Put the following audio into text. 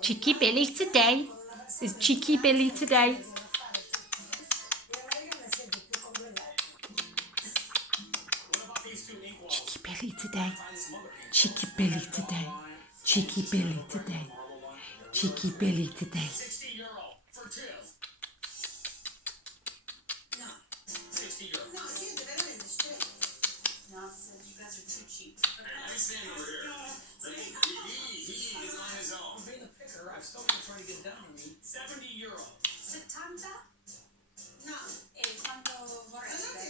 Cheeky Billy today. Is Cheeky Billy today. Cheeky Billy today. Cheeky Billy today. Cheeky Billy today. Cheeky Billy today. No, you guys are too cheap. Hey, Sam over here. He is on his own. I'm being a picker. I'm still not trying to get down on me. €70. ¿70? No. ¿Cuánto borras?